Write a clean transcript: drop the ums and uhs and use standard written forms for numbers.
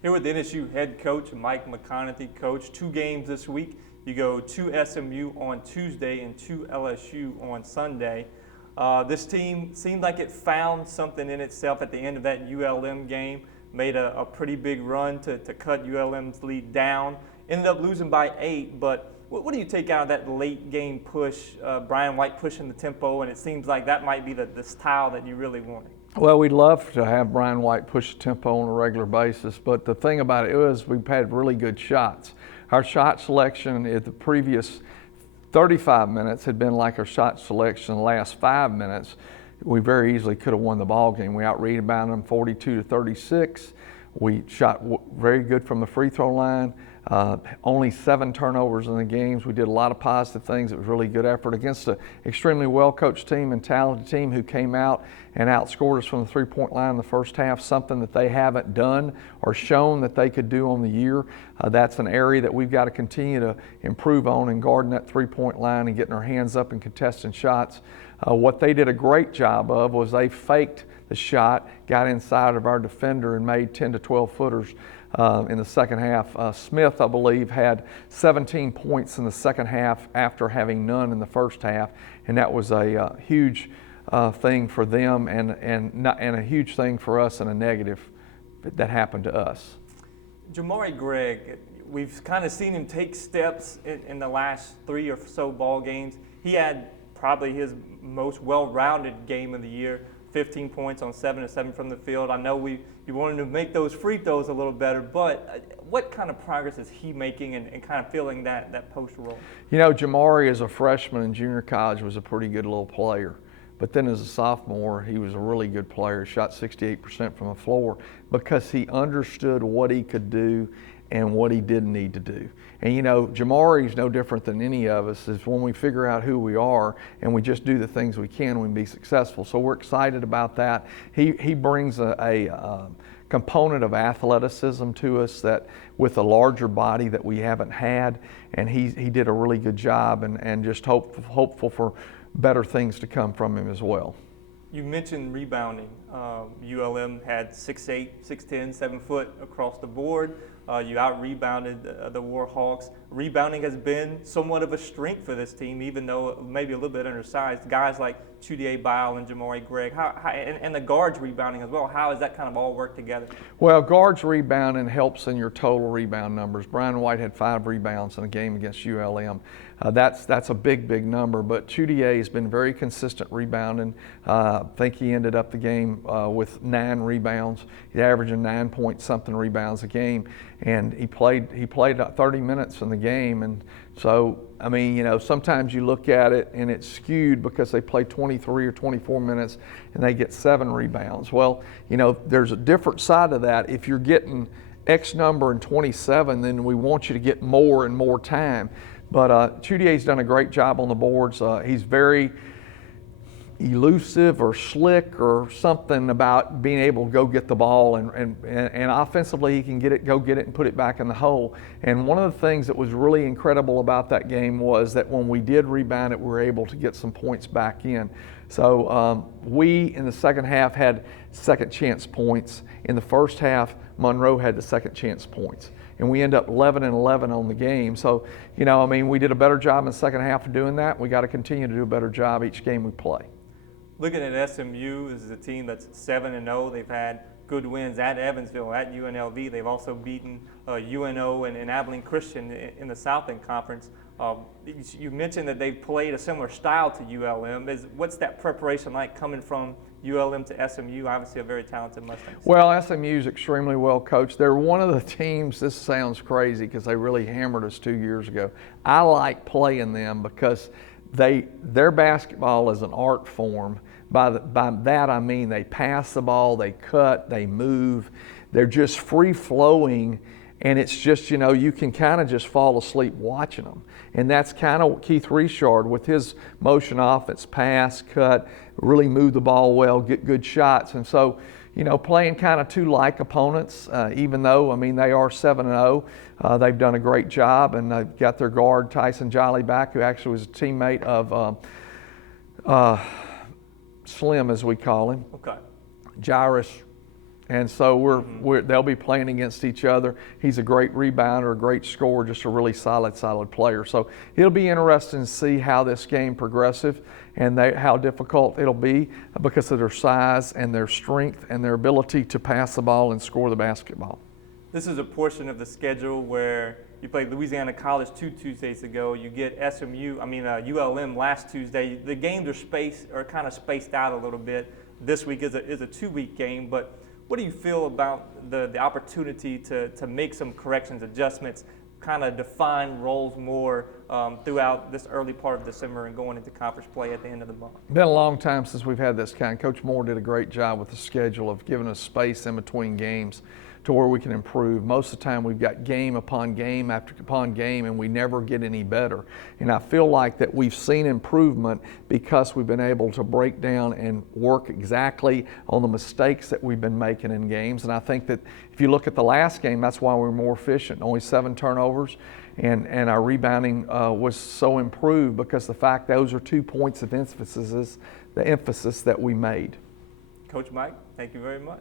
Here with NSU head coach Mike McConathy. Coach, 2 games this week. You go to SMU on Tuesday and to LSU on Sunday. This team seemed like it found something in itself at the end of that ULM game, made a pretty big run to cut ULM's lead down. Ended up losing by 8, but what do you take out of that late game push, Brian White pushing the tempo, and it seems like that might be the style that you really wanted? Well, we'd love to have Brian White push the tempo on a regular basis, but the thing about it is we've had really good shots. Our shot selection at the previous 35 minutes had been like our shot selection the last 5 minutes. We very easily could have won the ball game. We out-rebounded them 42-36. We shot very good from the free throw line. Only 7 turnovers in the games. We did a lot of positive things. It was really good effort against an extremely well-coached team and talented team who came out and outscored us from the three-point line in the first half, something that they haven't done or shown that they could do on the year. That's an area that we've got to continue to improve on and guarding that three-point line and getting our hands up and contesting shots. What they did a great job of was they faked the shot, got inside of our defender and made 10 to 12 footers in the second half. Smith, I believe, had 17 points in the second half after having none in the first half, and that was a huge thing for them and a huge thing for us and a negative that happened to us. Jamari Gregg, we've kind of seen him take steps in the last 3 or so ball games. He had probably his most well-rounded game of the year. 15 points on 7 of 7 from the field. I know you wanted to make those free throws a little better, but what kind of progress is he making and kind of filling that post role? You know, Jamari as a freshman in junior college was a pretty good little player. But then as a sophomore, he was a really good player, shot 68% from the floor because he understood what he could do and what he didn't need to do. And you know, Jamari's no different than any of us. Is when we figure out who we are and we just do the things we can, we can be successful. So we're excited about that. He brings a component of athleticism to us that with a larger body that we haven't had, and he did a really good job and just hopeful for better things to come from him as well. You mentioned rebounding. ULM had 6'8", 6'10", 7 foot across the board. You out-rebounded the Warhawks. Rebounding has been somewhat of a strength for this team, even though maybe a little bit undersized. Guys like Chudier Bile and Jamari Gregg, and the guards rebounding as well. How does that kind of all work together? Well, guards rebounding helps in your total rebound numbers. Brian White had 5 rebounds in a game against ULM. That's a big number, but Chudier has been very consistent rebounding. I think he ended up the game with 9 rebounds. He's averaging 9-point-something rebounds a game, and he played 30 minutes in the game. And so, I mean, you know, sometimes you look at it and it's skewed because they play 23 or 24 minutes and they get 7 rebounds. Well, you know, there's a different side of that. If you're getting X number and 27, then we want you to get more and more time. But Chudier's done a great job on the boards. He's very elusive or slick or something about being able to go get the ball, and offensively he can go get it and put it back in the hole. And one of the things that was really incredible about that game was that when we did rebound it, we were able to get some points back in. So we in the second half had second chance points. In the first half, Monroe had the second chance points. And we end up 11-11 on the game. So, you know, I mean, we did a better job in the second half of doing that. We got to continue to do a better job each game we play. Looking at SMU, this is a team that's 7-0. They've had good wins at Evansville, at UNLV. They've also beaten UNO and Abilene Christian in the Southland Conference. You mentioned that they've played a similar style to ULM. What's that preparation like coming from ULM to SMU? Obviously a very talented Mustangs. Well, SMU is extremely well coached. They're one of the teams, this sounds crazy because they really hammered us 2 years ago. I like playing them because their basketball is an art form. By that I mean they pass the ball, they cut, they move. They're just free-flowing, and it's just, you know, you can kind of just fall asleep watching them. And that's kind of Keith Richard with his motion offense, pass, cut, really move the ball well, get good shots. And so, you know, playing kind of 2 like opponents, even though, I mean, they are 7-0. They've done a great job, and they've got their guard, Tyson Jolly, back, who actually was a teammate of Slim, as we call him. Okay. Jairus And so they'll be playing against each other. He's a great rebounder, a great scorer, just a really solid player. So it'll be interesting to see how this game progressive and how difficult it'll be because of their size and their strength and their ability to pass the ball and score the basketball. This is a portion of the schedule where you played Louisiana College 2 Tuesdays ago. You get ULM last Tuesday. The games are kind of spaced out a little bit. This week is a 2-week game, but what do you feel about the opportunity to make some corrections, adjustments, kind of define roles more throughout this early part of December and going into conference play at the end of the month? Been a long time since we've had this kind. Coach Moore did a great job with the schedule of giving us space in between games to where we can improve. Most of the time we've got game upon game upon game and we never get any better. And I feel like that we've seen improvement because we've been able to break down and work exactly on the mistakes that we've been making in games. And I think that if you look at the last game, that's why we're more efficient. Only 7 turnovers and our rebounding was so improved because the fact those are 2 points of emphasis, the emphasis that we made. Coach Mike, thank you very much.